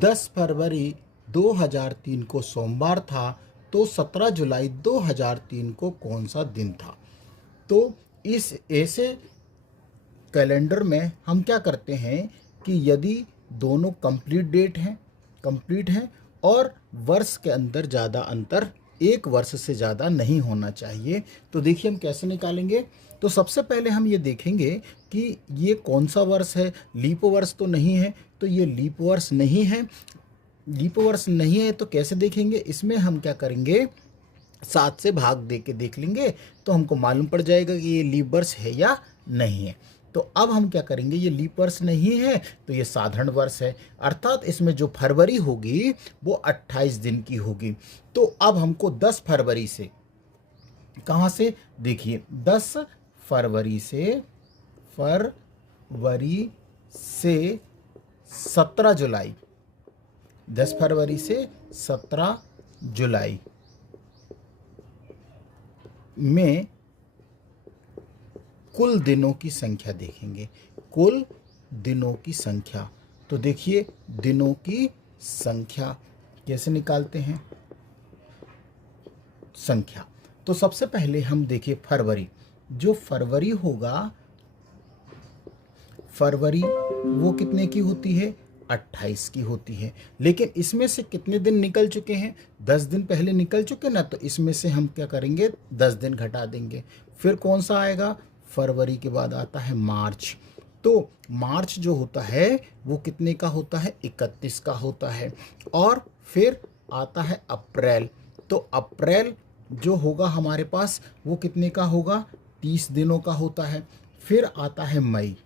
10 फरवरी 2003 को सोमवार था, तो 17 जुलाई 2003 को कौन सा दिन था। तो इस ऐसे कैलेंडर में हम क्या करते हैं कि यदि दोनों कंप्लीट हैं और वर्ष के अंदर ज़्यादा अंतर एक वर्ष से ज़्यादा नहीं होना चाहिए, तो देखिए हम कैसे निकालेंगे। तो सबसे पहले हम ये देखेंगे कि ये कौन सा वर्ष है। लीप वर्ष तो नहीं है, तो ये लीप वर्ष नहीं है। लीप वर्ष नहीं है तो कैसे देखेंगे, इसमें हम क्या करेंगे, 7 से भाग दे के देख लेंगे तो हमको मालूम पड़ जाएगा कि ये लीप वर्ष है या नहीं है। तो अब हम क्या करेंगे, ये लीप वर्ष नहीं है तो ये साधारण वर्ष है, अर्थात इसमें जो फरवरी होगी वो 28 दिन की होगी। तो अब हमको 10 फरवरी से, कहाँ से देखिए, 10 फरवरी से 17 जुलाई, 10 फरवरी से 17 जुलाई में कुल दिनों की संख्या देखेंगे। कुल दिनों की संख्या, तो देखिए दिनों की संख्या कैसे निकालते हैं, संख्या। तो सबसे पहले हम देखिए फरवरी, जो फरवरी होगा, फरवरी वो कितने की होती है, 28 की होती है। लेकिन इसमें से कितने दिन निकल चुके हैं, 10 दिन पहले निकल चुके ना, तो इसमें से हम क्या करेंगे, 10 दिन घटा देंगे। फिर कौन सा आएगा, फरवरी के बाद आता है मार्च। तो मार्च जो होता है वो कितने का होता है, 31 का होता है। और फिर आता है अप्रैल, तो अप्रैल जो होगा हमारे पास वो कितने का होगा, 30 दिनों का होता है। फिर आता है मई,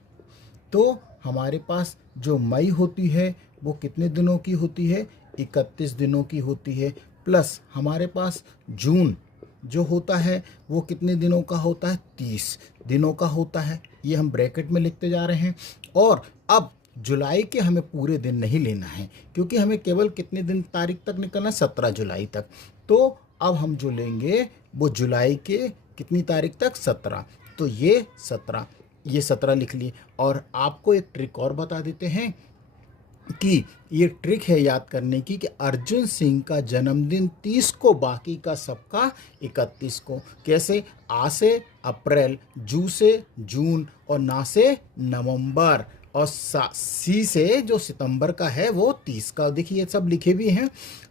तो हमारे पास जो मई होती है वो कितने दिनों की होती है, 31 दिनों की होती है। प्लस हमारे पास जून जो होता है वो कितने दिनों का होता है, 30 दिनों का होता है। ये हम ब्रैकेट में लिखते जा रहे हैं। और अब जुलाई के हमें पूरे दिन नहीं लेना है, क्योंकि हमें केवल कितने दिन तारीख तक निकलना है, 17 जुलाई तक। तो अब हम जो लेंगे वो जुलाई के कितनी तारीख तक, 17। तो ये 17 लिख लिए। और आपको एक ट्रिक और बता देते हैं कि ये ट्रिक है याद करने की, कि अर्जुन सिंह का जन्मदिन 30 को, बाकी का सबका 31 को। कैसे, आ से अप्रैल, जू से जून, और ना से नवंबर, और सी से जो सितंबर का है वो 30 का। देखिए ये सब लिखे भी हैं।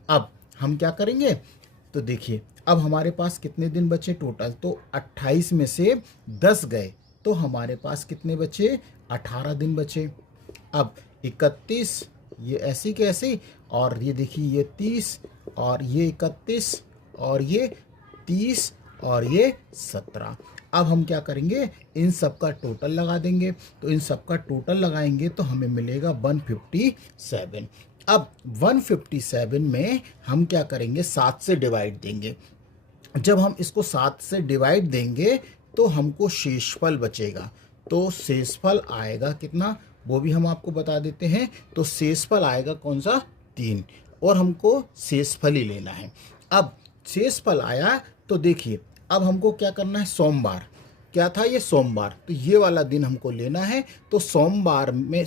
अब हम क्या करेंगे, तो देखिए अब हमारे पास कितने दिन बचे टोटल, तो 28 में से 10 गए तो हमारे पास कितने बचे, 18 दिन बचे। अब 31 ये ऐसी के ऐसी, और ये देखिए ये 30, और ये 31, और ये 30, और ये 17। अब हम क्या करेंगे, इन सब का टोटल लगा देंगे। तो इन सब का टोटल लगाएंगे तो हमें मिलेगा 157। अब 157 में हम क्या करेंगे, 7 से डिवाइड देंगे। जब हम इसको 7 से डिवाइड देंगे तो हमको शेषफल बचेगा। तो शेषफल आएगा कितना, वो भी हम आपको बता देते हैं। तो शेषफल आएगा कौन सा, 3, और हमको शेषफल ही लेना है। अब शेषफल आया तो देखिए अब हमको क्या करना है, सोमवार, क्या था ये सोमवार, तो ये वाला दिन हमको लेना है। तो सोमवार में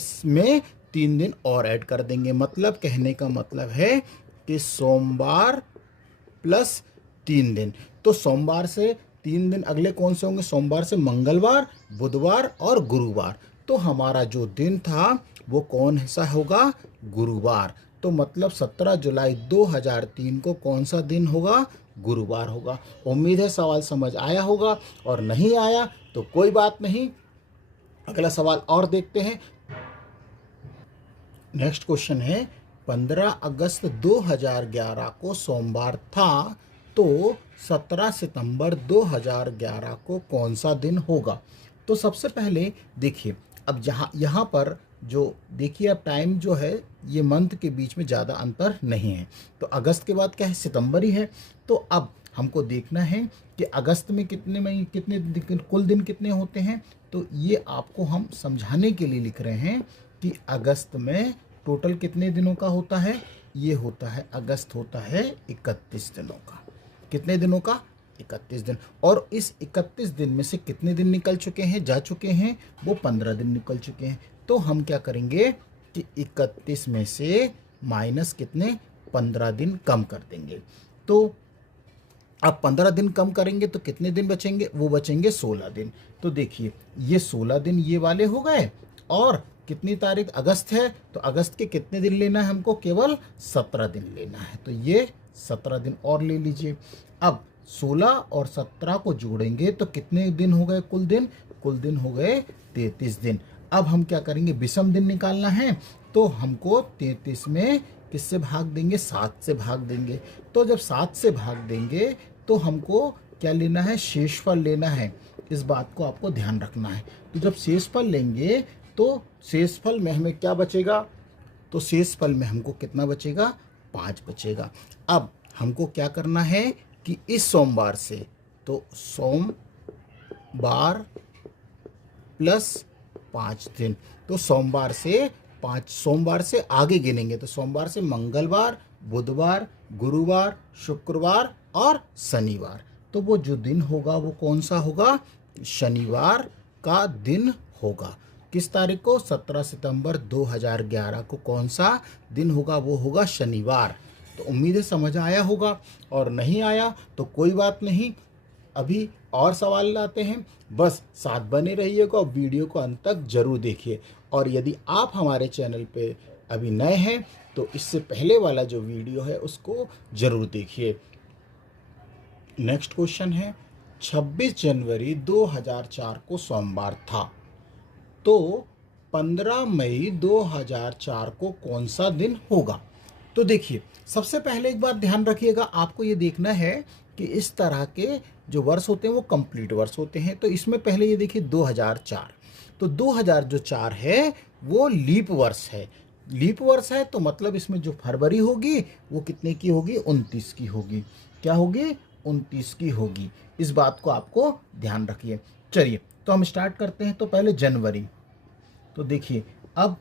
3 दिन और ऐड कर देंगे। मतलब कहने का मतलब है कि सोमवार प्लस 3 दिन। तो सोमवार से 3 दिन अगले कौन से होंगे, सोमवार से मंगलवार, बुधवार और गुरुवार। तो हमारा जो दिन था वो कौन सा होगा, गुरुवार। तो मतलब 17 जुलाई 2003 को कौन सा दिन होगा, गुरुवार होगा। उम्मीद है सवाल समझ आया होगा, और नहीं आया तो कोई बात नहीं, अगला सवाल और देखते हैं। नेक्स्ट क्वेश्चन है, 15 अगस्त 2011 को सोमवार था, तो 17 सितंबर 2011 को कौन सा दिन होगा। तो सबसे पहले देखिए, अब यहाँ पर जो देखिए, अब टाइम जो है ये मंथ के बीच में ज़्यादा अंतर नहीं है। तो अगस्त के बाद क्या है, सितंबर ही है। तो अब हमको देखना है कि अगस्त में कितने कुल दिन कितने होते हैं। तो ये आपको हम समझाने के लिए लिख रहे हैं कि अगस्त में टोटल कितने दिनों का होता है, ये होता है, अगस्त होता है 31 दिनों का। कितने दिनों का, 31 दिन। और इस 31 दिन में से कितने दिन निकल चुके हैं, जा चुके हैं, वो 15 दिन निकल चुके हैं। तो हम क्या करेंगे कि 31 में से माइनस कितने 15 दिन कम कर देंगे। तो अब 15 दिन कम करेंगे तो कितने दिन बचेंगे, वो बचेंगे 16 दिन। तो देखिए ये 16 दिन ये वाले हो गए, और कितनी तारीख अगस्त है, तो अगस्त के कितने दिन लेना है हमको, केवल 17 दिन लेना है। तो ये 17 दिन और ले लीजिए। अब 16 और 17 को जोड़ेंगे तो कितने दिन हो गए कुल दिन, कुल दिन हो गए 33 दिन। अब हम क्या करेंगे, विषम दिन निकालना है, तो हमको 33 में किससे भाग देंगे, 7 से भाग देंगे। तो जब 7 से भाग देंगे तो हमको क्या लेना है, शेषफल लेना है। इस बात को आपको ध्यान रखना है। तो जब शेषफल लेंगे तो शेषफल में हमें क्या बचेगा, तो शेषफल में हमको कितना बचेगा, 5 बचेगा। अब हमको क्या करना है कि इस सोमवार से, तो सोमवार प्लस 5 दिन, तो सोमवार से आगे गिनेंगे, तो सोमवार से मंगलवार, बुधवार, गुरुवार, शुक्रवार और शनिवार। तो वो जो दिन होगा वो कौन सा होगा, शनिवार का दिन होगा। किस तारीख को, 17 सितंबर 2011 को कौन सा दिन होगा, वो होगा शनिवार। तो उम्मीद है समझ आया होगा, और नहीं आया तो कोई बात नहीं, अभी और सवाल लाते हैं। बस साथ बने रहिएगा और वीडियो को अंत तक जरूर देखिए। और यदि आप हमारे चैनल पे अभी नए हैं तो इससे पहले वाला जो वीडियो है उसको जरूर देखिए। नेक्स्ट क्वेश्चन है, 26 जनवरी 2004 को सोमवार था, तो 15 मई 2004 को कौन सा दिन होगा। तो देखिए सबसे पहले एक बात ध्यान रखिएगा, आपको ये देखना है कि इस तरह के जो वर्ष होते हैं वो कंप्लीट वर्ष होते हैं। तो इसमें पहले ये देखिए 2004, तो 2004 है वो लीप वर्ष है। लीप वर्ष है तो मतलब इसमें जो फरवरी होगी वो कितने की होगी, 29 की होगी। क्या होगी, 29 की होगी। इस बात को आपको ध्यान रखिए। चलिए तो हम स्टार्ट करते हैं। तो पहले जनवरी, तो देखिए अब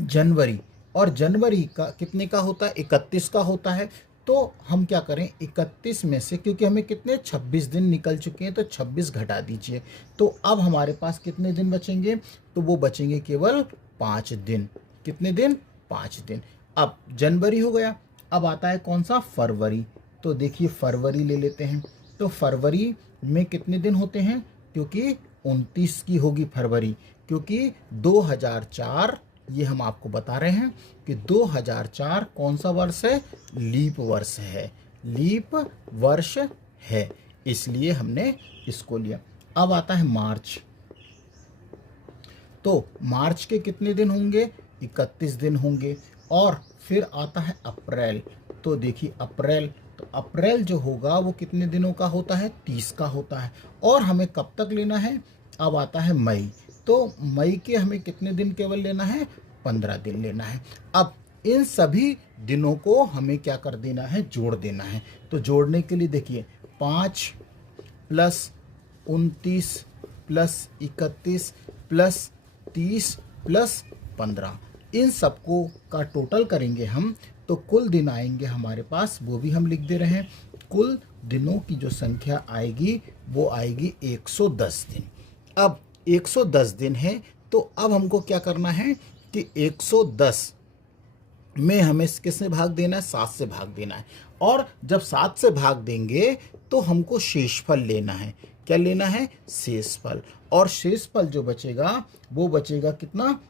जनवरी, और जनवरी का कितने का होता है, 31 का होता है। तो हम क्या करें, 31 में से, क्योंकि हमें कितने 26 दिन निकल चुके हैं तो 26 घटा दीजिए। तो अब हमारे पास कितने दिन बचेंगे, तो वो बचेंगे केवल 5 दिन। कितने दिन, 5 दिन। अब जनवरी हो गया, अब आता है कौन सा, फरवरी। तो देखिए फरवरी ले लेते हैं। तो फरवरी में कितने दिन होते हैं, क्योंकि 29 की होगी फरवरी, क्योंकि 2004 ये हम आपको बता रहे हैं कि 2004 कौन सा वर्ष है, लीप वर्ष है, लीप वर्ष है, इसलिए हमने इसको लिया। अब आता है मार्च, तो मार्च के कितने दिन होंगे, 31 दिन होंगे। और फिर आता है अप्रैल, तो देखिए अप्रैल, तो अप्रैल जो होगा वो कितने दिनों का होता है, 30 का होता है। और हमें कब तक लेना है, अब आता है मई, तो मई के हमें कितने दिन केवल लेना है, 15 दिन लेना है। अब इन सभी दिनों को हमें क्या कर देना है, जोड़ देना है। तो जोड़ने के लिए देखिए 5 प्लस 29 प्लस 31 प्लस 30 प्लस 15, इन सबको का टोटल करेंगे हम, तो कुल दिन आएंगे हमारे पास, वो भी हम लिख दे रहे हैं। कुल दिनों की जो संख्या आएगी वो आएगी 110 दिन। अब 110 दिन है, तो अब हमको क्या करना है कि 110 में हमें किससे भाग देना है, 7 से भाग देना है। और जब 7 से भाग देंगे तो हमको शेषफल लेना है। क्या लेना है, शेषफल। और शेषफल जो बचेगा वो बचेगा कितना,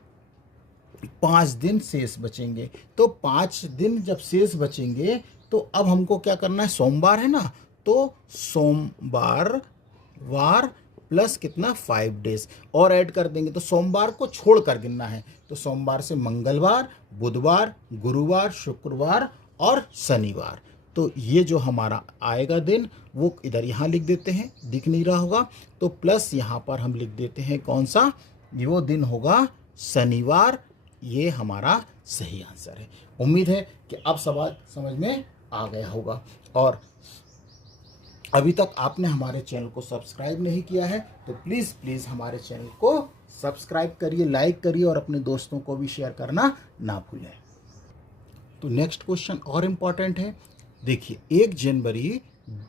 5 दिन शेष बचेंगे। तो 5 दिन जब शेष बचेंगे तो अब हमको क्या करना है, सोमवार है ना, तो सोमवार वार प्लस कितना, 5 डेज और ऐड कर देंगे। तो सोमवार को छोड़ कर गिनना है, तो सोमवार से मंगलवार, बुधवार, गुरुवार, शुक्रवार और शनिवार। तो ये जो हमारा आएगा दिन वो इधर यहाँ लिख देते हैं, दिख नहीं रहा होगा, तो प्लस यहाँ पर हम लिख देते हैं कौन सा, ये वो दिन होगा शनिवार। ये हमारा सही आंसर है। उम्मीद है कि अब सवाल समझ में आ गया होगा। और अभी तक आपने हमारे चैनल को सब्सक्राइब नहीं किया है तो प्लीज़ हमारे चैनल को सब्सक्राइब करिए, लाइक करिए और अपने दोस्तों को भी शेयर करना ना भूलें। तो नेक्स्ट क्वेश्चन और इम्पॉर्टेंट है। देखिए 1 जनवरी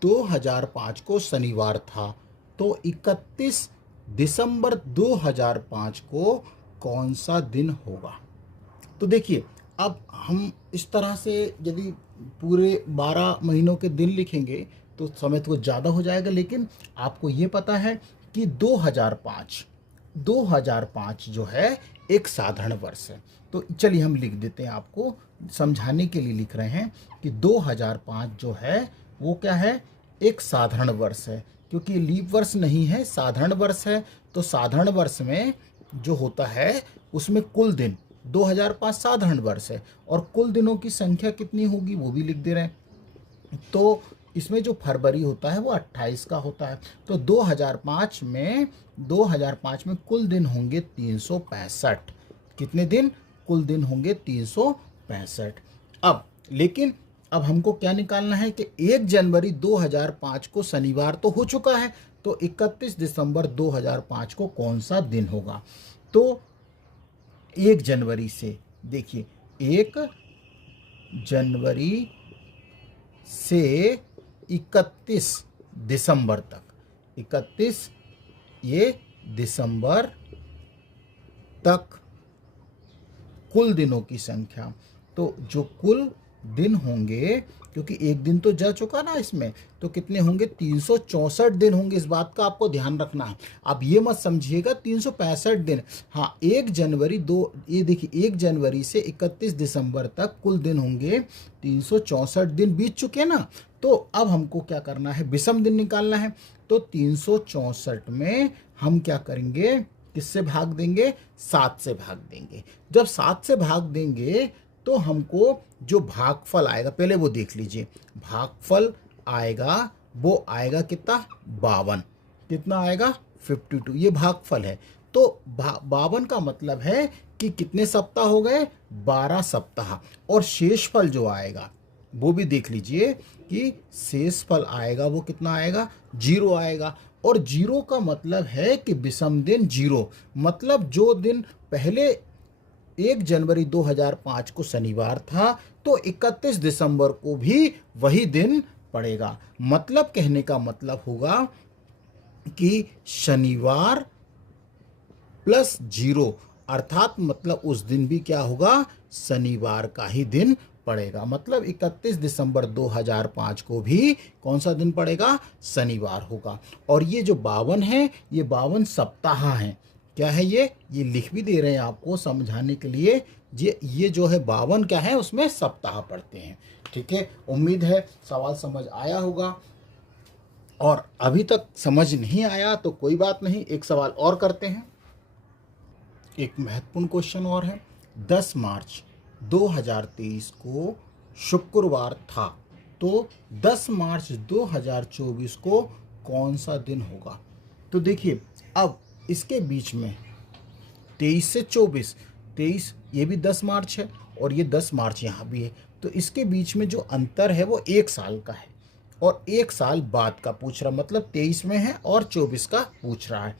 2005 को शनिवार था, तो 31 दिसंबर 2005 को कौन सा दिन होगा। तो देखिए अब हम इस तरह से यदि पूरे 12 महीनों के दिन लिखेंगे तो समय तो ज़्यादा हो जाएगा, लेकिन आपको ये पता है कि 2005 जो है एक साधारण वर्ष है। तो चलिए हम लिख देते हैं, आपको समझाने के लिए लिख रहे हैं कि 2005 जो है वो क्या है, एक साधारण वर्ष है, क्योंकि लीप वर्ष नहीं है, साधारण वर्ष है। तो साधारण वर्ष में जो होता है उसमें कुल दिन 2005 साधारण वर्ष है, और कुल दिनों की संख्या कितनी होगी वो भी लिख दे रहे हैं। तो इसमें जो फरवरी होता है वो 28 का होता है। तो 2005 में कुल दिन होंगे 365। कितने दिन? कुल दिन होंगे 365। अब लेकिन अब हमको क्या निकालना है कि 1 जनवरी 2005 को शनिवार तो हो चुका है, तो 31 दिसंबर 2005 को कौन सा दिन होगा। तो 1 जनवरी से देखिए, 1 जनवरी से 31 दिसंबर तक, 31 ये दिसंबर तक कुल दिनों की संख्या। तो जो कुल दिन होंगे, क्योंकि एक दिन तो जा चुका ना इसमें, तो कितने होंगे? 364 दिन होंगे। इस बात का आपको ध्यान रखना है। आप ये मत समझिएगा 365 दिन। हाँ, 1 जनवरी ये देखिए, 1 जनवरी से 31 दिसंबर तक कुल दिन होंगे 364 दिन बीत चुके ना। तो अब हमको क्या करना है? विषम दिन निकालना है। तो 364 में हम क्या करेंगे? किससे भाग देंगे? 7 से भाग देंगे। जब 7 से भाग देंगे तो हमको जो भागफल आएगा, पहले वो देख लीजिए। भागफल आएगा, वो आएगा कितना? 52। कितना आएगा? 52। ये भागफल है। तो 52 का मतलब है कि कितने सप्ताह हो गए? 12 सप्ताह। और शेषफल जो आएगा वो भी देख लीजिए कि शेषफल आएगा वो कितना आएगा? 0 आएगा। और 0 का मतलब है कि विषम दिन 0, मतलब जो दिन पहले 1 जनवरी 2005 को शनिवार था तो 31 दिसंबर को भी वही दिन पड़ेगा। मतलब कहने का मतलब होगा कि शनिवार प्लस 0, अर्थात मतलब उस दिन भी क्या होगा? शनिवार का ही दिन पड़ेगा। मतलब 31 दिसंबर 2005 को भी कौन सा दिन पड़ेगा? शनिवार होगा। और ये जो 52 है, ये 52 सप्ताह हैं। क्या है ये लिख भी दे रहे हैं आपको समझाने के लिए। ये जो है 52 क्या है, उसमें सप्ताह पढ़ते हैं। ठीक है, उम्मीद है सवाल समझ आया होगा। और अभी तक समझ नहीं आया तो कोई बात नहीं, एक सवाल और करते हैं। एक महत्वपूर्ण क्वेश्चन और है। 10 मार्च 2023 को शुक्रवार था, तो 10 मार्च 2024 को कौन सा दिन होगा? तो देखिए, अब इसके बीच में 23 से 24, 23 ये भी 10 मार्च है और ये 10 मार्च यहाँ भी है। तो इसके बीच में जो अंतर है वो 1 साल का है, और 1 साल बाद का पूछ रहा, मतलब 23 में है और 24 का पूछ रहा है।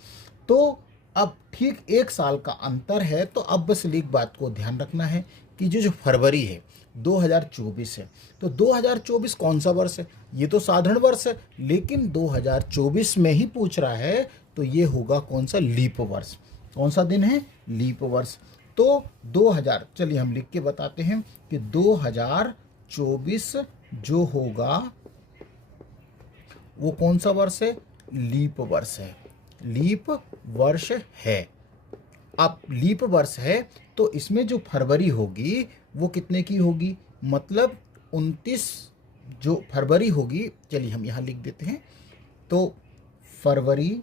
तो अब ठीक 1 साल का अंतर है। तो अब बस एक बात को ध्यान रखना है कि जो फरवरी है 2024 है, तो 2024 कौन सा वर्ष है? ये तो साधारण वर्ष है, लेकिन 2024 में ही पूछ रहा है, तो ये होगा कौन सा? लीप वर्ष। कौन सा दिन है? लीप वर्ष। तो 2000, चलिए हम लिख के बताते हैं कि 2024 जो होगा वो कौन सा वर्ष है? लीप वर्ष है। लीप वर्ष है। अब लीप वर्ष है तो इसमें जो फरवरी होगी वो कितने की होगी? मतलब 29 जो फरवरी होगी, चलिए हम यहाँ लिख देते हैं। तो फरवरी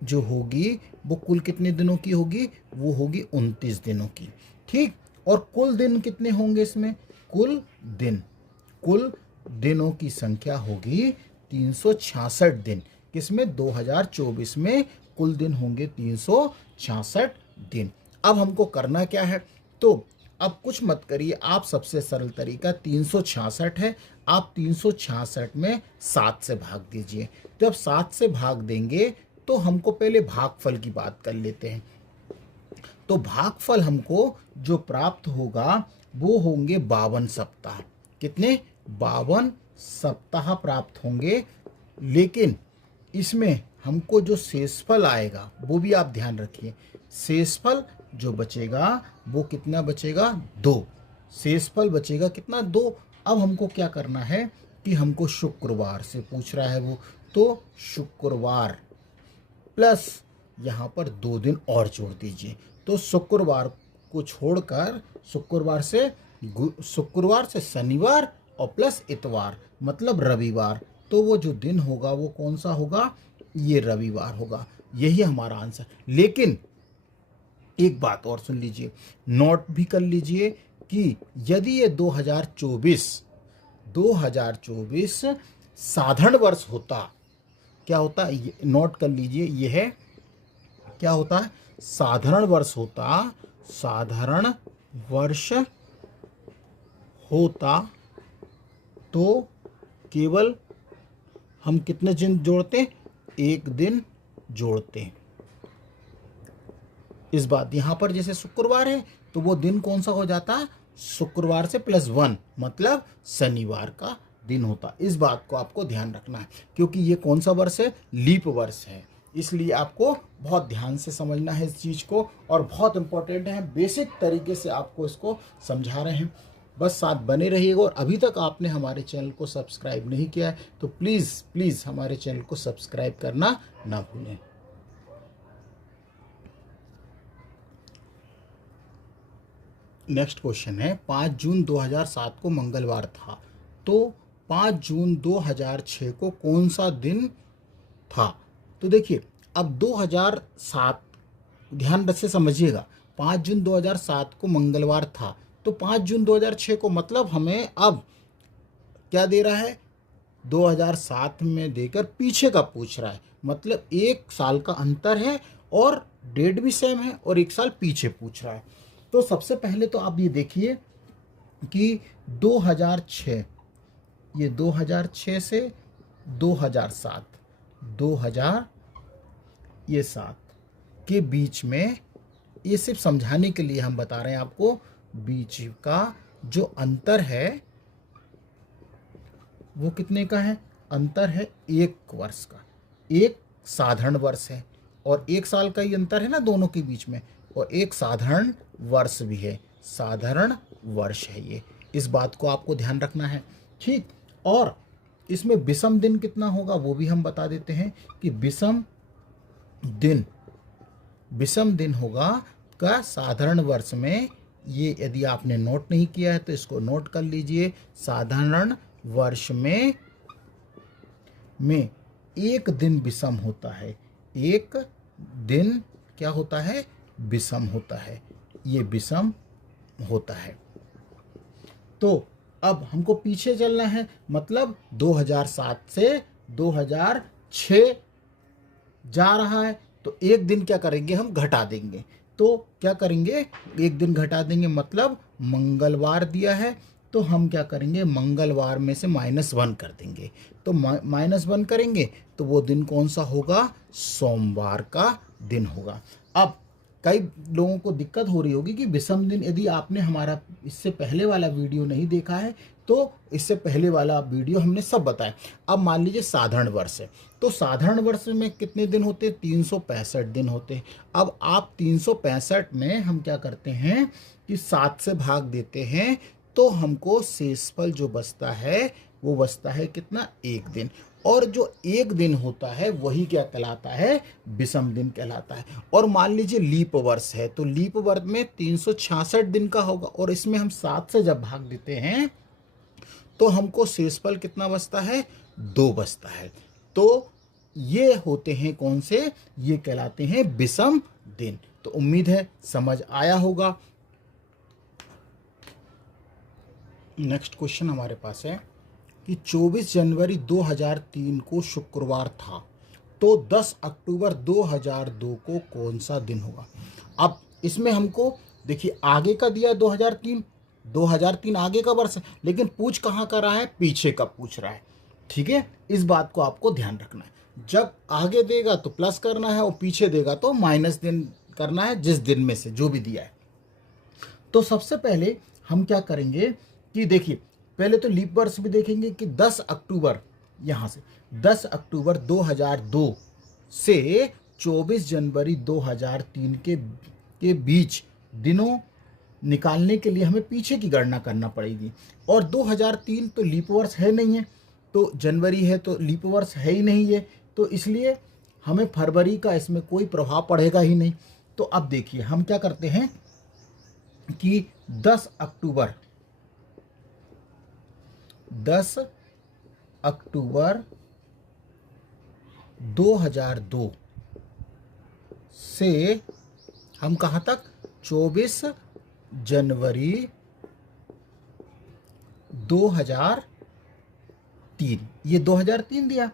जो होगी वो कुल कितने दिनों की होगी? वो होगी 29 दिनों की। ठीक, और कुल दिन कितने होंगे इसमें? कुल दिनों की संख्या होगी 366 दिन। किसमें? 2024 में कुल दिन होंगे 366 दिन। अब हमको करना क्या है? तो अब कुछ मत करिए, आप सबसे सरल तरीका 366 है, आप 366 में 7 से भाग दीजिए। जब 7 से भाग देंगे तो हमको पहले भागफल की बात कर लेते हैं। तो भागफल हमको जो प्राप्त होगा वो होंगे 52 सप्ताह। कितने? 52 सप्ताह प्राप्त होंगे। लेकिन इसमें हमको जो शेषफल आएगा वो भी आप ध्यान रखिए। शेषफल जो बचेगा वो कितना बचेगा, 2। शेषफल बचेगा कितना, 2। अब हमको क्या करना है कि हमको शुक्रवार से पूछ रहा है वो, तो शुक्रवार प्लस यहाँ पर 2 दिन और जोड़ दीजिए। तो शुक्रवार को छोड़कर शुक्रवार से शनिवार और प्लस इतवार मतलब रविवार, तो वो जो दिन होगा वो कौन सा होगा, ये रविवार होगा। यही हमारा आंसर। लेकिन एक बात और सुन लीजिए, नोट भी कर लीजिए कि यदि ये 2024 साधारण वर्ष होता, क्या होता, नोट कर लीजिए, ये है क्या होता है, साधारण वर्ष होता तो केवल हम कितने दिन जोड़ते, 1 दिन जोड़ते। इस बात यहाँ पर जैसे शुक्रवार है तो वो दिन कौन सा हो जाता, शुक्रवार से +1 मतलब शनिवार का दिन होता। इस बात को आपको ध्यान रखना है, क्योंकि ये कौन सा वर्ष है, लीप वर्ष है। इसलिए आपको बहुत ध्यान से समझना है इस चीज़ को, और बहुत इम्पोर्टेंट है। बेसिक तरीके से आपको इसको समझा रहे हैं, बस साथ बने रहिएगा। और अभी तक आपने हमारे चैनल को सब्सक्राइब नहीं किया है तो प्लीज़ हमारे चैनल को सब्सक्राइब करना ना भूलें। नेक्स्ट क्वेश्चन है, 5 जून 2007 को मंगलवार था, तो 5 जून 2006 को कौन सा दिन था। तो देखिए, अब 2007 ध्यान से समझिएगा, 5 जून 2007 को मंगलवार था, तो 5 जून 2006 को मतलब हमें अब क्या दे रहा है, 2007 में देकर पीछे का पूछ रहा है। मतलब 1 साल का अंतर है और डेट भी सेम है और 1 साल पीछे पूछ रहा है। तो सबसे पहले तो आप ये देखिए कि 2006, ये 2006 से 2007 2007 के बीच में, ये सिर्फ समझाने के लिए हम बता रहे हैं आपको, बीच का जो अंतर है वो कितने का है, अंतर है 1 वर्ष का। एक साधारण वर्ष है और 1 साल का ही अंतर है ना दोनों के बीच में, और एक साधारण वर्ष भी है, साधारण वर्ष है ये। इस बात को आपको ध्यान रखना है, ठीक। और इसमें विषम दिन कितना होगा वो भी हम बता देते हैं कि विषम दिन होगा का साधारण वर्ष में, ये यदि आपने नोट नहीं किया है तो इसको नोट कर लीजिए। साधारण वर्ष में 1 दिन विषम होता है, 1 दिन क्या होता है, विषम होता है, ये विषम होता है। तो अब हमको पीछे चलना है, मतलब 2007 से 2006 जा रहा है, तो 1 दिन क्या करेंगे, हम घटा देंगे। तो क्या करेंगे, 1 दिन घटा देंगे, मतलब मंगलवार दिया है तो हम क्या करेंगे, मंगलवार में से -1 कर देंगे। तो -1 करेंगे तो वो दिन कौन सा होगा, सोमवार का दिन होगा। अब कई लोगों को दिक्कत हो रही होगी कि विषम दिन, यदि आपने हमारा इससे पहले वाला वीडियो नहीं देखा है तो इससे पहले वाला वीडियो हमने सब बताया। अब मान लीजिए साधारण वर्ष है, तो साधारण वर्ष में कितने दिन होते हैं, 365 दिन होते हैं। अब आप 365 में हम क्या करते हैं कि 7 से भाग देते हैं, तो हमको शेषफल जो बचता है वो बचता है कितना, 1 दिन। और जो 1 दिन होता है वही क्या कहलाता है, विषम दिन कहलाता है। और मान लीजिए लीप वर्ष है, तो लीप वर्ष में 366 दिन का होगा, और इसमें हम 7 से जब भाग देते हैं तो हमको शेषफल कितना बचता है, 2 बचता है। तो ये होते हैं कौन से, ये कहलाते हैं विषम दिन। तो उम्मीद है समझ आया होगा। नेक्स्ट क्वेश्चन हमारे पास है कि 24 जनवरी 2003 को शुक्रवार था, तो 10 अक्टूबर 2002 को कौन सा दिन होगा। अब इसमें हमको देखिए आगे का दिया 2003 आगे का वर्ष है, लेकिन पूछ कहाँ का रहा है, पीछे का पूछ रहा है, ठीक है। इस बात को आपको ध्यान रखना है, जब आगे देगा तो प्लस करना है और पीछे देगा तो माइनस दिन करना है, जिस दिन में से जो भी दिया है। तो सबसे पहले हम क्या करेंगे कि देखिए, पहले तो लीप वर्ष भी देखेंगे कि 10 अक्टूबर, यहाँ से 10 अक्टूबर 2002 से 24 जनवरी 2003 के बीच दिनों निकालने के लिए हमें पीछे की गणना करना पड़ेगी। और 2003 तो लीप वर्ष है नहीं है, तो जनवरी है तो लीप वर्ष है ही नहीं है, तो इसलिए हमें फरवरी का इसमें कोई प्रभाव पड़ेगा ही नहीं। तो अब देखिए हम क्या करते हैं कि 10 अक्टूबर 2002 से हम कहाँ तक 24 जनवरी 2003, ये 2003 दिया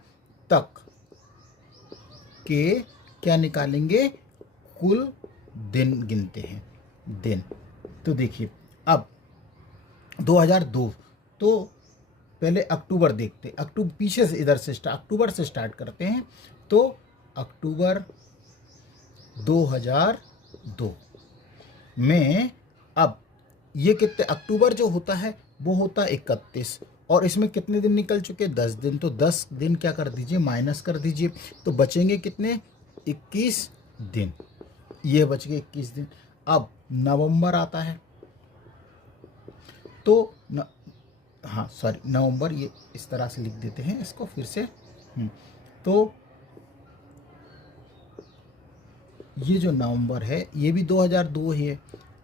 तक के क्या निकालेंगे, कुल दिन गिनते हैं, दिन। तो देखिए अब 2002, तो पहले अक्टूबर देखते, अक्टूबर पीछे से इधर से अक्टूबर से स्टार्ट करते हैं। तो अक्टूबर 2002 में अब ये कितने, अक्टूबर जो होता है वो होता है 31, और इसमें कितने दिन निकल चुके, 10 दिन। तो 10 दिन क्या कर दीजिए, माइनस कर दीजिए, तो बचेंगे कितने, 21 दिन। ये बच गए 21 दिन। अब नवंबर आता है, तो हाँ सॉरी नवंबर, ये इस तरह से लिख देते हैं इसको फिर से। तो ये जो नवंबर है ये भी 2002 ही है।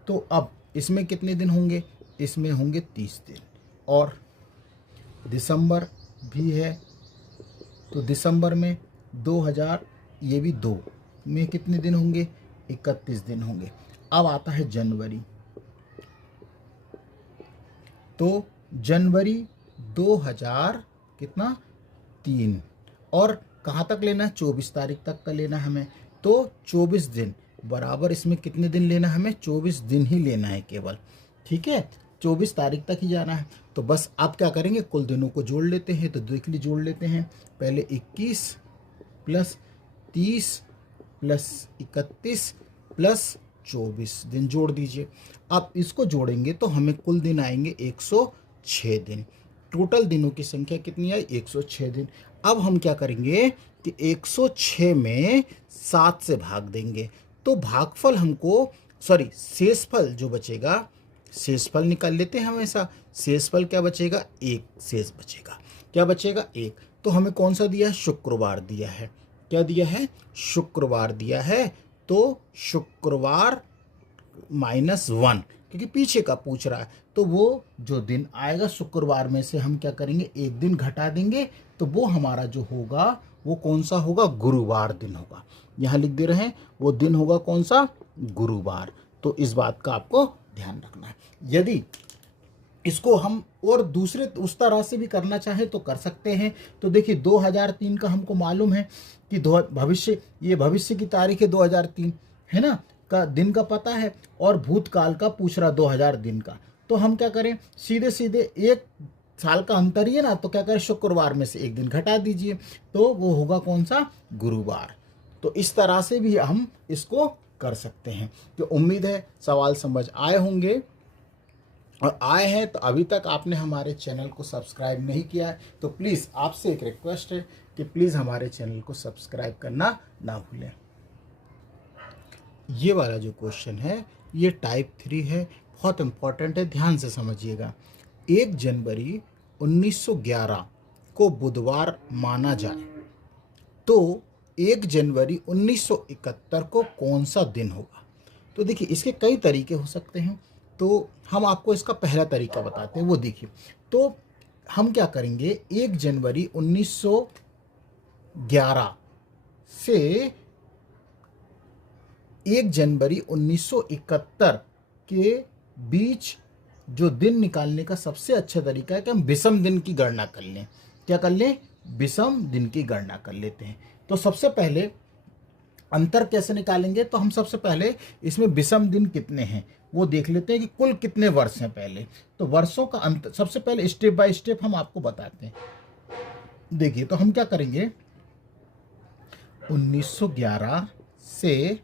तो अब इसमें कितने दिन होंगे, इसमें होंगे 30 दिन। और दिसंबर भी है, तो दिसंबर में 2000, ये भी 2 में कितने दिन होंगे, 31 दिन होंगे। अब आता है जनवरी, तो जनवरी 2000 कितना 3, और कहाँ तक लेना है, 24 तारीख तक का लेना है हमें। तो 24 दिन बराबर इसमें कितने दिन लेना है हमें, 24 दिन ही लेना है केवल, ठीक है, 24 तारीख तक ही जाना है। तो बस आप क्या करेंगे, कुल दिनों को जोड़ लेते हैं। तो देख लीजिए जोड़ लेते हैं, पहले 21 प्लस 30 प्लस 31 प्लस 24 दिन जोड़ दीजिए। अब इसको जोड़ेंगे तो हमें कुल दिन आएंगे 106 दिन। टोटल दिनों की संख्या कितनी आई, 106 दिन। अब हम क्या करेंगे कि 106 में 7 से भाग देंगे, तो भागफल हमको, सॉरी शेषफल जो बचेगा, शेषफल निकाल लेते हैं हमेशा। शेषफल क्या बचेगा, 1 शेष बचेगा, क्या बचेगा 1। तो हमें कौन सा दिया है, शुक्रवार दिया है, क्या दिया है, शुक्रवार दिया है। तो शुक्रवार -1, क्योंकि पीछे का पूछ रहा है, तो वो जो दिन आएगा शुक्रवार में से हम क्या करेंगे, एक दिन घटा देंगे, तो वो हमारा जो होगा वो कौन सा होगा, गुरुवार दिन होगा। यहाँ लिख दे रहे हैं, वो दिन होगा कौन सा, गुरुवार। तो इस बात का आपको ध्यान रखना है। यदि इसको हम और दूसरे उस तरह से भी करना चाहे तो कर सकते हैं। तो देखिए 2003 का हमको मालूम है कि भविष्य, ये भविष्य की तारीख है 2003, है ना, का दिन का पता है, और भूतकाल का पूछ रहा 2000 दिन का। तो हम क्या करें, सीधे सीधे एक साल का अंतर ही है ना, तो क्या करें, शुक्रवार में से एक दिन घटा दीजिए, तो वो होगा कौन सा, गुरुवार। तो इस तरह से भी हम इसको कर सकते हैं। तो उम्मीद है सवाल समझ आए होंगे, और आए हैं तो अभी तक आपने हमारे चैनल को सब्सक्राइब नहीं किया है तो प्लीज़ आपसे एक रिक्वेस्ट है कि प्लीज़ हमारे चैनल को सब्सक्राइब करना ना भूलें। ये वाला जो क्वेश्चन है ये टाइप 3 है, बहुत इम्पॉर्टेंट है, ध्यान से समझिएगा। 1 जनवरी 1911 को बुधवार माना जाए तो 1 जनवरी 1971 को कौन सा दिन होगा। तो देखिए इसके कई तरीके हो सकते हैं, तो हम आपको इसका पहला तरीका बताते हैं, वो देखिए। तो हम क्या करेंगे, 1 जनवरी 1911 से 1 जनवरी 1971 के बीच जो दिन निकालने का सबसे अच्छा तरीका है कि हम विषम दिन की गणना कर लें। क्या कर लें, विषम दिन की गणना कर लेते हैं। तो सबसे पहले अंतर कैसे निकालेंगे, तो हम सबसे पहले इसमें विषम दिन कितने हैं वो देख लेते हैं कि कुल कितने वर्ष हैं पहले। तो वर्षों का अंतर सबसे पहले स्टेप बाय स्टेप हम आपको बताते हैं। देखिए तो हम क्या करेंगे, 1911 से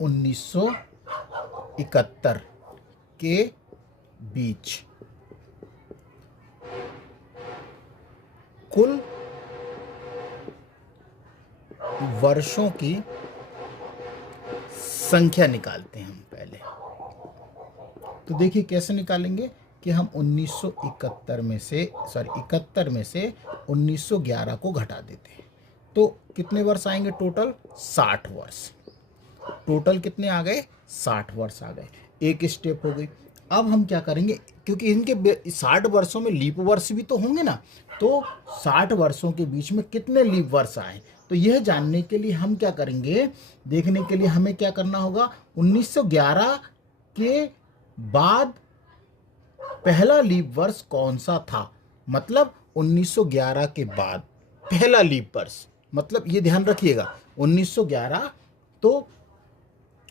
1971 के बीच कुल वर्षों की संख्या निकालते हैं हम पहले। तो देखिए कैसे निकालेंगे कि हम 1971 में से 1911 को घटा देते हैं। तो कितने वर्ष आएंगे टोटल? 60 वर्ष। टोटल कितने आ गए? 60 वर्ष आ गए। एक स्टेप हो गई। अब हम क्या करेंगे, क्योंकि इनके 60 वर्षों में लीप वर्ष भी तो होंगे ना, तो 60 वर्षों के बीच में कितने लीप वर्ष आए, तो यह जानने के लिए हम क्या करेंगे, देखने के लिए हमें क्या करना होगा, 1911 के बाद पहला लीप वर्ष कौन सा था, मतलब 1911 के बाद पहला लीप वर्ष, मतलब ये ध्यान रखिएगा 1911। तो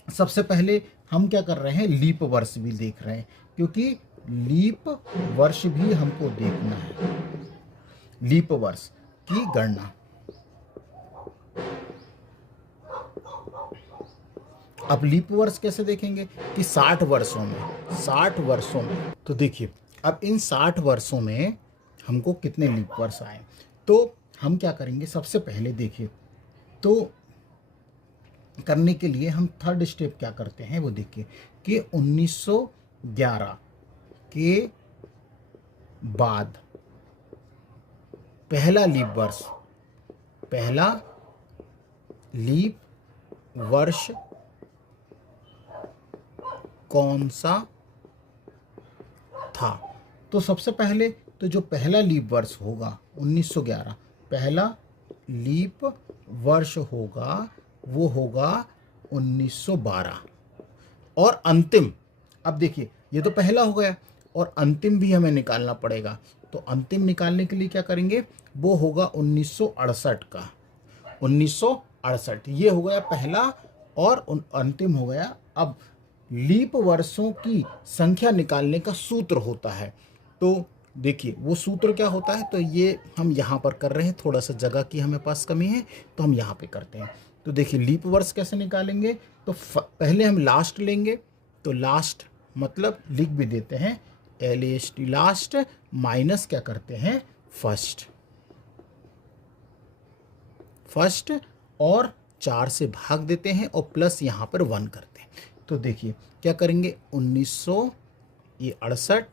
सबसे पहले हम क्या कर रहे हैं, लीप वर्ष भी देख रहे हैं, क्योंकि लीप वर्ष भी हमको देखना है, लीप वर्ष की गणना। अब लीप वर्ष कैसे देखेंगे कि 60 वर्षों में, तो देखिए अब इन 60 वर्षों में हमको कितने लीप वर्ष आए, तो हम क्या करेंगे, सबसे पहले देखिए, तो करने के लिए हम थर्ड स्टेप क्या करते हैं वो देखिए कि 1911 के बाद पहला लीप वर्ष कौन सा था। तो सबसे पहले तो जो पहला लीप वर्ष होगा 1911, पहला लीप वर्ष होगा वो होगा 1912। और अंतिम, अब देखिए ये तो पहला हो गया और अंतिम भी हमें निकालना पड़ेगा, तो अंतिम निकालने के लिए क्या करेंगे, वो होगा 1968 का, 1968 ये हो गया पहला और अंतिम हो गया। अब लीप वर्षों की संख्या निकालने का सूत्र होता है, तो देखिए वो सूत्र क्या होता है, तो ये हम यहाँ पर कर रहे हैं, थोड़ा सा जगह की हमें पास कमी है तो हम यहाँ पे करते हैं। तो देखिए लीप वर्ष कैसे निकालेंगे, तो पहले हम लास्ट लेंगे, तो लास्ट मतलब लिख भी देते हैं LAST लास्ट, माइनस क्या करते हैं फर्स्ट और 4 से भाग देते हैं और प्लस यहाँ पर 1 करते हैं। तो देखिए क्या करेंगे, 1968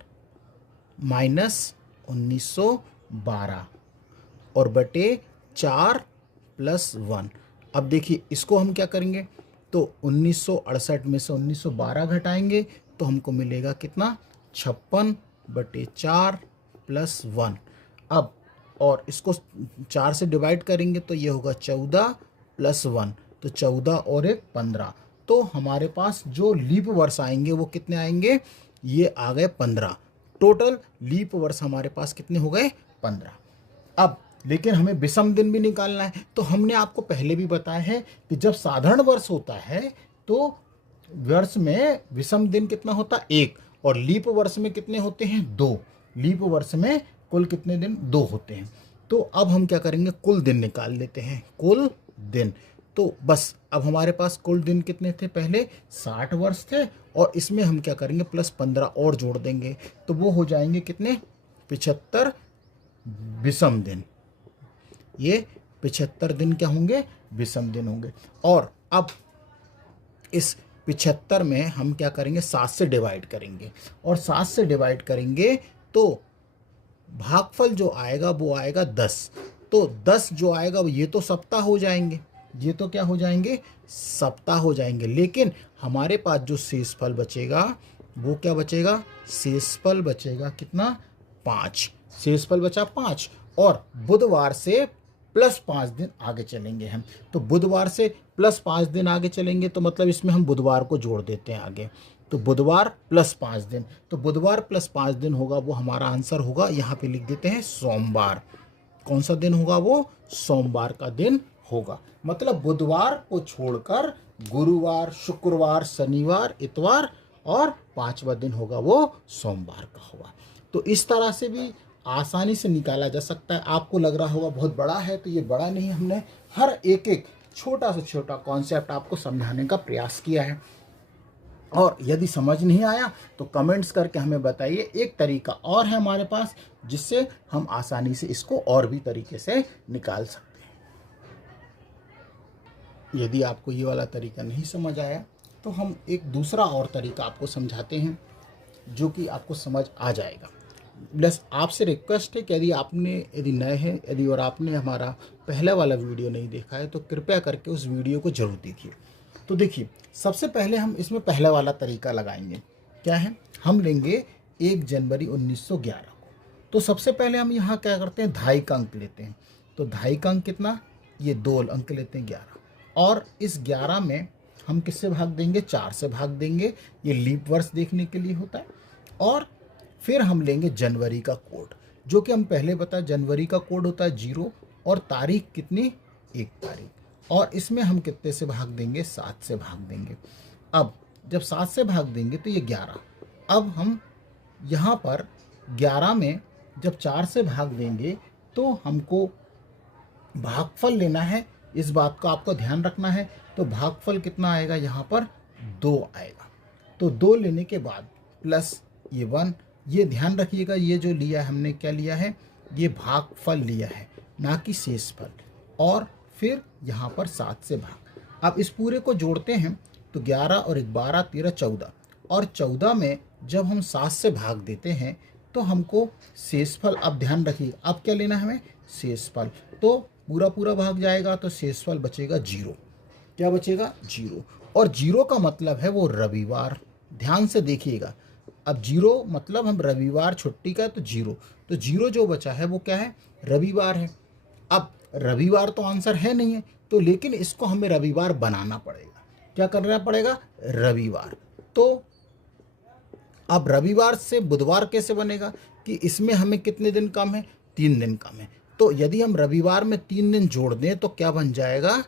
माइनस 1912 और बटे 4 प्लस 1। अब देखिए इसको हम क्या करेंगे, तो 1968 में से 1912 घटाएंगे तो हमको मिलेगा कितना, 56 बटे 4 प्लस 1। अब और इसको 4 से डिवाइड करेंगे तो ये होगा 14 प्लस 1, तो 14 और 1 15। तो हमारे पास जो लीप वर्ष आएंगे वो कितने आएंगे, ये आ गए 15। टोटल लीप वर्ष हमारे पास कितने हो गए, 15। अब लेकिन हमें विषम दिन भी निकालना है, तो हमने आपको पहले भी बताया है कि जब साधारण वर्ष होता है तो वर्ष में विषम दिन कितना होता है, 1, और लीप वर्ष में कितने होते हैं, 2। लीप वर्ष में कुल कितने दिन, 2 होते हैं। तो अब हम क्या करेंगे, कुल दिन निकाल लेते हैं, कुल दिन। तो बस अब हमारे पास कुल दिन कितने थे, पहले 60 वर्ष थे और इसमें हम क्या करेंगे प्लस 15 और जोड़ देंगे, तो वो हो जाएंगे कितने, 75 विषम दिन। ये 75 दिन क्या होंगे, विषम दिन होंगे। और अब इस 75 में हम क्या करेंगे, 7 से डिवाइड करेंगे, और 7 से डिवाइड करेंगे तो भागफल जो आएगा वो आएगा 10। तो 10 जो आएगा ये तो सप्ताह हो जाएंगे, ये तो क्या हो जाएंगे, सप्ताह हो जाएंगे। लेकिन हमारे पास जो शेषफल बचेगा वो क्या बचेगा, शेषफल बचेगा कितना, 5। शेषफल बचा 5 और बुधवार से प्लस 5 दिन आगे चलेंगे हम। तो बुधवार से प्लस 5 दिन आगे चलेंगे तो मतलब इसमें हम बुधवार को जोड़ देते हैं आगे, तो बुधवार प्लस 5 दिन, तो बुधवार प्लस 5 दिन होगा वो हमारा आंसर होगा। यहाँ पे लिख देते हैं सोमवार। कौन सा दिन होगा वो, सोमवार का दिन होगा। मतलब बुधवार को छोड़कर गुरुवार, शुक्रवार, शनिवार, इतवार और 5वां दिन होगा वो सोमवार का होगा। तो इस तरह से भी आसानी से निकाला जा सकता है। आपको लग रहा होगा बहुत बड़ा है, तो ये बड़ा नहीं, हमने हर एक छोटा से छोटा कॉन्सेप्ट आपको समझाने का प्रयास किया है। और यदि समझ नहीं आया तो कमेंट्स करके हमें बताइए। एक तरीका और है हमारे पास जिससे हम आसानी से इसको और भी तरीके से निकाल सकते हैं। यदि आपको ये वाला तरीका नहीं समझ आया तो हम एक दूसरा और तरीका आपको समझाते हैं जो कि आपको समझ आ जाएगा। बस आपसे रिक्वेस्ट है कि यदि नए हैं और आपने हमारा पहला वाला वीडियो नहीं देखा है तो कृपया करके उस वीडियो को ज़रूर देखिए। तो देखिए, सबसे पहले हम इसमें पहला वाला तरीका लगाएंगे। क्या है, हम लेंगे 1 जनवरी 1911 को। तो सबसे पहले हम यहाँ क्या करते हैं, 2.5 का अंक लेते हैं। तो 2.5 का अंक कितना, ये 2 अंक लेते हैं 11, और इस 11 में हम किससे भाग देंगे, 4 से भाग देंगे। ये लीप वर्ष देखने के लिए होता है। और फिर हम लेंगे जनवरी का कोड, जो कि हम पहले बता, जनवरी का कोड होता है 0, और तारीख कितनी, 1 तारीख, और इसमें हम कितने से भाग देंगे, 7 से भाग देंगे। अब जब 7 से भाग देंगे तो ये 11। अब हम यहाँ पर 11 में जब 4 से भाग देंगे तो हमको भागफल लेना है। इस बात का आपको ध्यान रखना है। तो भागफल कितना आएगा, यहाँ पर 2 आएगा। तो 2 लेने के बाद प्लस ये 1, ये ध्यान रखिएगा, ये जो लिया है हमने, क्या लिया है, ये भागफल लिया है, ना कि शेषफल। और फिर यहाँ पर 7 से भाग। अब इस पूरे को जोड़ते हैं तो 11 और 12 13 14, और 14 में जब हम 7 से भाग देते हैं तो हमको शेषफल, अब ध्यान रखिए, अब क्या लेना है हमें, शेषफल। तो पूरा पूरा भाग जाएगा तो शेषफल बचेगा 0। क्या बचेगा, 0। और 0 का मतलब है वो रविवार। ध्यान से देखिएगा, अब 0 मतलब हम रविवार छुट्टी का, तो 0, तो 0 जो बचा है वो क्या है, रविवार है। अब रविवार तो आंसर है नहीं है, तो लेकिन इसको हमें रविवार बनाना पड़ेगा। क्या करना पड़ेगा, रविवार। तो अब रविवार से बुधवार कैसे बनेगा, कि इसमें हमें कितने दिन कम है, 3 दिन कम है। तो यदि हम रविवार में 3 दिन जोड़ दें तो क्या बन जाएगा,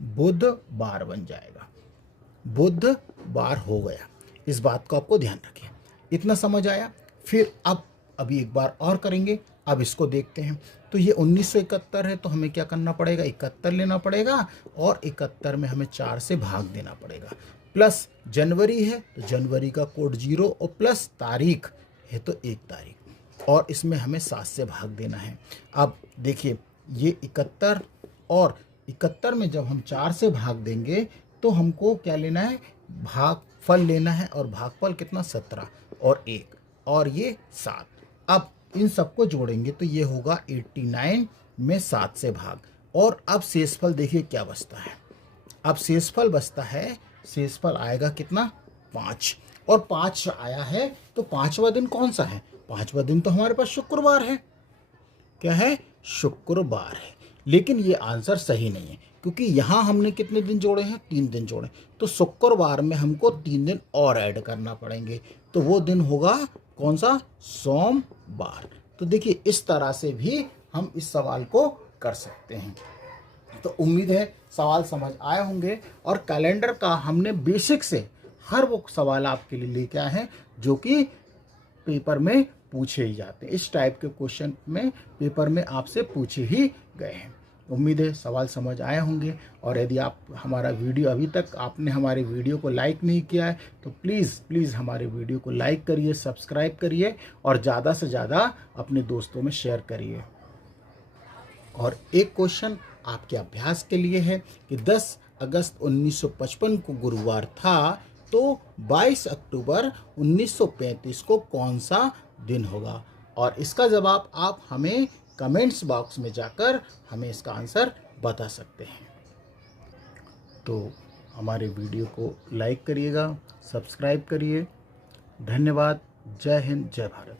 बुधवार बन जाएगा। बुधवार हो गया। इस बात को आपको ध्यान रखें। इतना समझ आया। फिर अब अभी एक बार और करेंगे। अब इसको देखते हैं। तो ये 1971 है, तो हमें क्या करना पड़ेगा, 71 लेना पड़ेगा, और 71 में हमें 4 से भाग देना पड़ेगा। प्लस जनवरी है तो जनवरी का कोड 0, और प्लस तारीख है तो 1 तारीख, और इसमें हमें 7 से भाग देना है। अब देखिए, ये 71, और 71 में जब हम 4 से भाग देंगे तो हमको क्या लेना है, भागफल लेना है। और भागफल कितना, 17 और 1, और ये 7। अब इन सबको जोड़ेंगे तो ये होगा 89 में 7 से भाग। और अब शेषफल देखिए क्या बचता है। अब शेषफल बचता है, शेषफल आएगा कितना, 5। और 5 आया है तो 5वां दिन कौन सा है, 5वां दिन तो हमारे पास शुक्रवार है। क्या है, शुक्रवार है। लेकिन ये आंसर सही नहीं है, क्योंकि यहाँ हमने कितने दिन जोड़े हैं, 3 दिन जोड़े। तो शुक्रवार में हमको 3 दिन और ऐड करना पड़ेंगे। तो वो दिन होगा कौन सा, सोमवार। तो देखिए, इस तरह से भी हम इस सवाल को कर सकते हैं। तो उम्मीद है सवाल समझ आए होंगे। और कैलेंडर का हमने बेसिक से हर वो सवाल आपके लिए लेके आए हैं जो कि पेपर में पूछे ही जाते हैं। इस टाइप के क्वेश्चन में पेपर में आपसे पूछे ही गए हैं। उम्मीद है सवाल समझ आए होंगे। और यदि आप हमारा वीडियो, अभी तक आपने हमारे वीडियो को लाइक नहीं किया है तो प्लीज़ हमारे वीडियो को लाइक करिए, सब्सक्राइब करिए, और ज़्यादा से ज़्यादा अपने दोस्तों में शेयर करिए। और एक क्वेश्चन आपके अभ्यास के लिए है कि 10 अगस्त 1955 को गुरुवार था, तो 22 अक्टूबर 1935 को कौन सा दिन होगा। और इसका जवाब आप हमें कमेंट्स बॉक्स में जाकर हमें इसका आंसर बता सकते हैं। तो हमारे वीडियो को लाइक करिएगा, सब्सक्राइब करिए। धन्यवाद। जय हिंद, जय भारत।